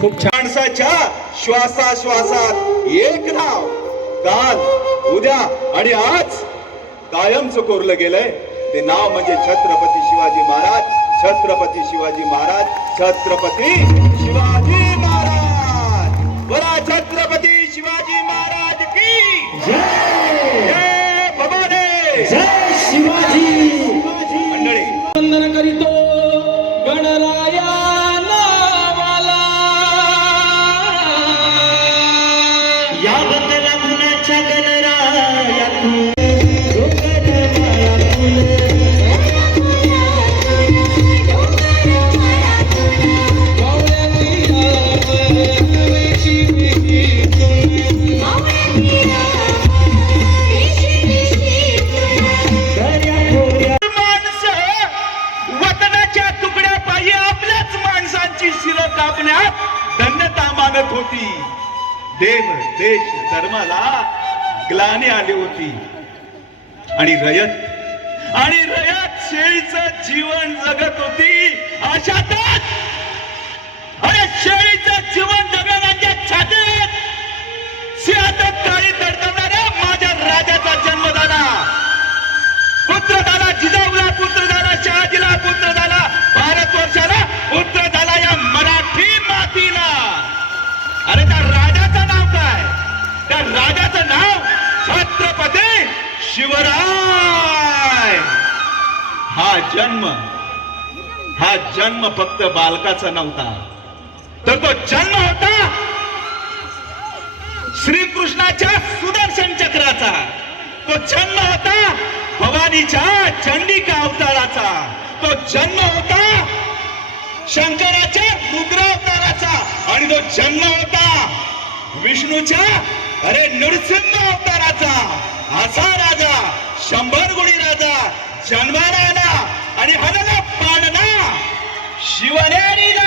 खूप छान. माणसाच्या श्वासाश्वासात एक नाव, काल, उद्या आणि आज कायमच कोरलं गेलंय. ते नाव म्हणजे छत्रपती शिवाजी महाराज. छत्रपती शिवाजी महाराज. छत्रपती शिवाजी महाराज. बोला छत्रपती शिवाजी महाराज की जय. जय भवानी. जय शिवाजी. मंडळी वंदन करीतो गणराया नावाला. या बदला गुणाच्या गणराया तू धन्यता मानत होती. देव देश धर्माला ग्लानी आली होती. आणि रयत शेळीचं जीवन जगत होती. अशातच अरे शेळीचं जीवन जगण्याच्या छातीत सिंहासनात काळी तडतडणाऱ्या माझ्या राजाचा जन्म झाला. पुत्र झाला जिजाऊला, पुत्र झाला शहाजीला, पुत्र झाला भारतवर्षाला, पुत्र झाला या मराठी मातीला. अरे त्या राजाचं नाव काय? त्या राजाचं नाव छत्रपती शिवराय. हा जन्म फक्त बालकाचा नव्हता, तर तो जन्म होता श्रीकृष्णाच्या सुदर्शन चक्राचा. तो जन्म होता भवानीच्या चंडिका अवताराचा. तो जन्म होता शंकराच्या रुद्र अवताराचा. आणि तो जन्म होता विष्णूच्या नृसिंह अवताराचा. असा राजा, 100 गुणी राजा जन्माला आला आणि हनला पाळणा शिवनेरीला.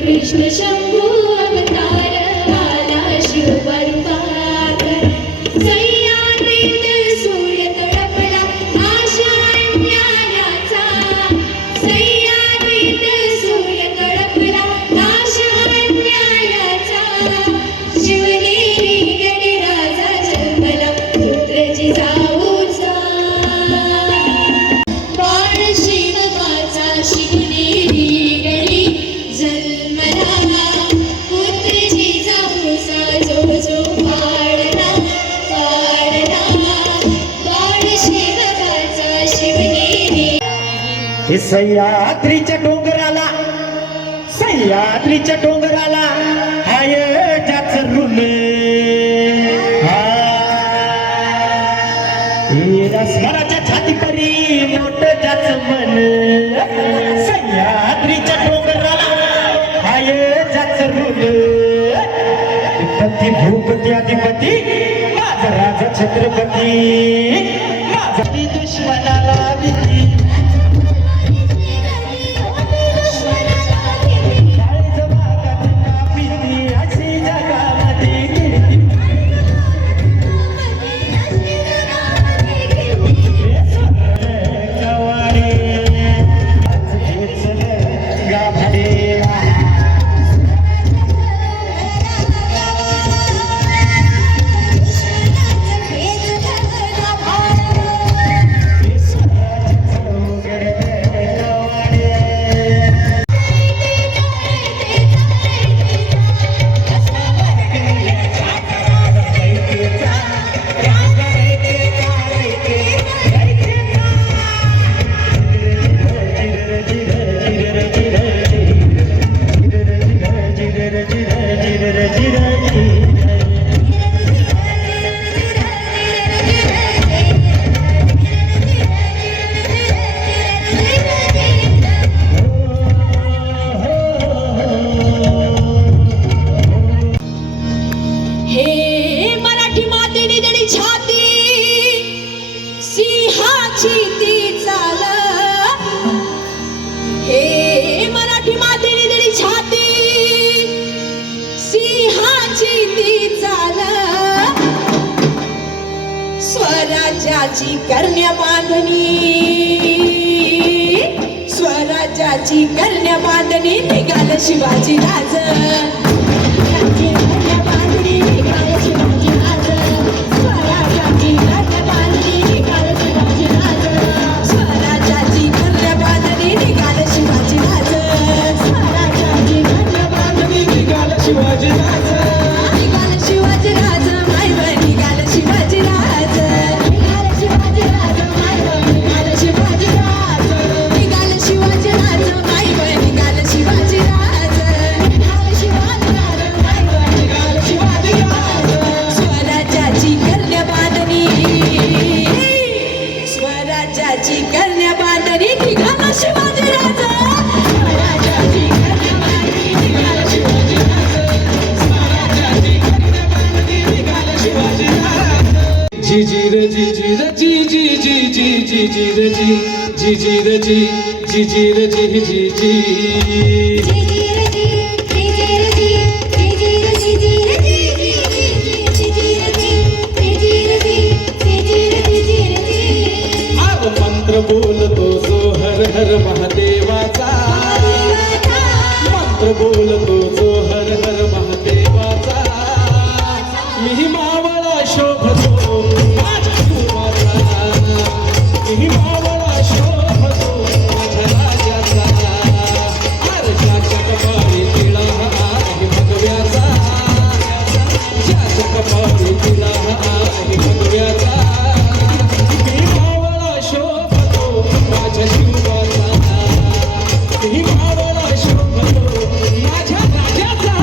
कृष्ण शंभू अवतार आला शिवरूपात. सह्याद्रीत सूर्य तळपला आशा अन्यायाचा. सह्याद्रीत सूर्य तळपला आशा अन्यायाचा. शिवनेरी गणराजा जन्मला पुत्र जिजाऊचा. बाळ शिवबाचा शिवनेरी गणी जन्मला पुत्र जिजाऊचा. जो जो पाळणा बाळ शिवबाचा शिवनेरी. हे सह्याद्रीच्या डोंगराला हाय ज्याचं ऋण. स्मराच्या छाती परी मोठ ज्याचं मन. सह्याद्रीच्या डोंगराला हाय ज्याचं ऋण. पती भूपती अधिपती माझा राजा छत्रपती. माझा दुश्मनाला भीती. हे मराठी मातेने जडी छाती सिंहाची ती चाल हे मराठी मातेने जडी छाती सिंहाची ती चाल स्वराज्याची करण्या बांधणी स्वराज्याची करण्या बांधणी निघाल शिवाजी राज जी जी रे जी जी रे जी जी जी जी जी जी रे जी जी जी रे जी जी जी रे जी जी जी अब मंत्र बोलतो जो हर हर महादेवाचा मंत्र बोलतो जो हर हर महादेवाचा मी मावळा शोभतो माझ्या शिवाचा मी मावळा शोभतो माझ्या राजाचा ज्याच्या कपाळी तिळा आहे भगव्याचा ज्याच्या कपाळी तिळा आहे भगव्याचा मी मावळा शोभतो माझ्या शिवाचा मी मावळा शोभतो माझ्या राजाचा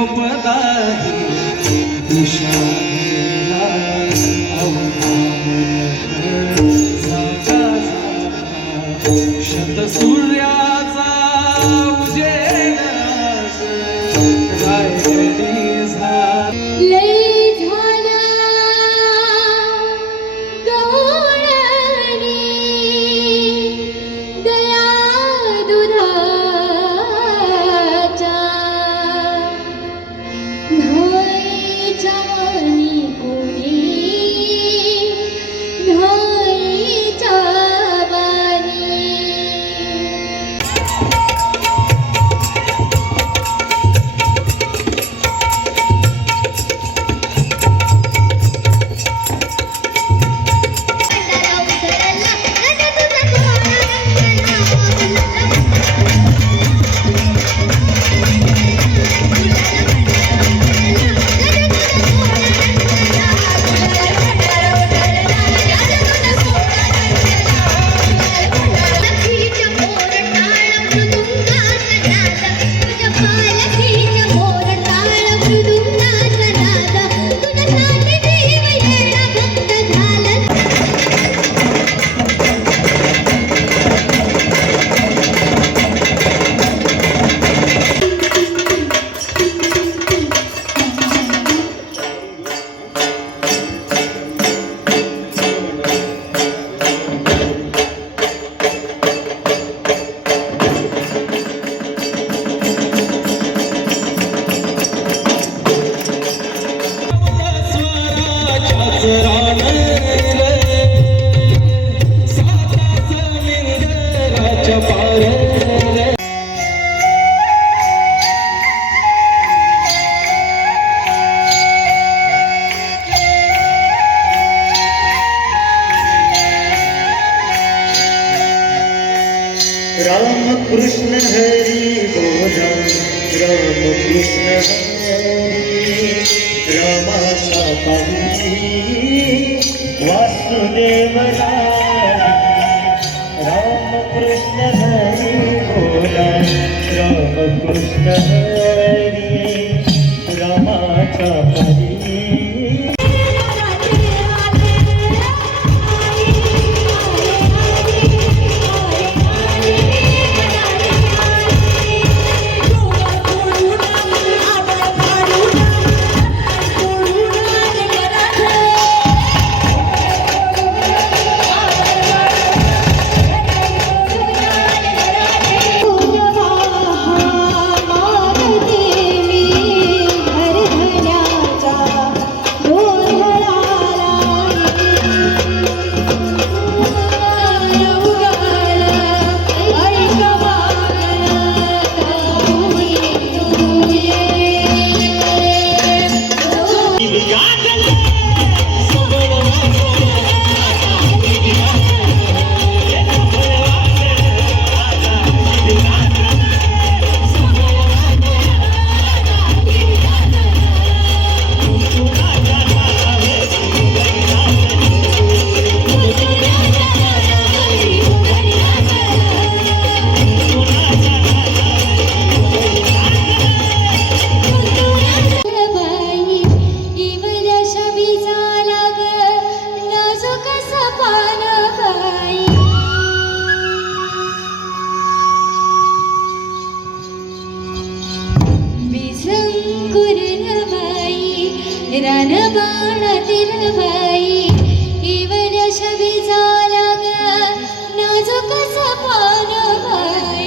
निरोपदाही दिशा शत सूर्याचा उजेड रायगडी झाला लय झाला गवळणी दया दुधाच्या न्हाईच्या वाणी कोणी न्हाईच्या वाणी हरी रामाचा पाणी वासुदेव राम कृष्ण हरी बोला राम कृष्ण हरी रामाचा पाणी रानबाणातील बाई इवर शबी झाला ग नाजूक सपान बाई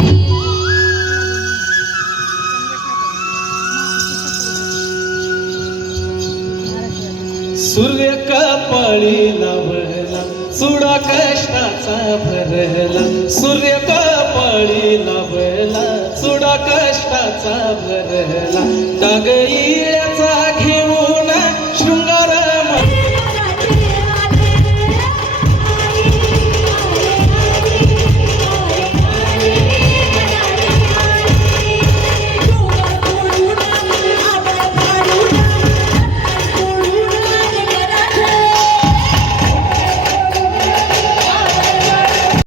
सूर्य कपाळी लावला चुडा कष्टाचा भरला सूर्य कपाळी लावला चुडा कष्टाचा भरला डागई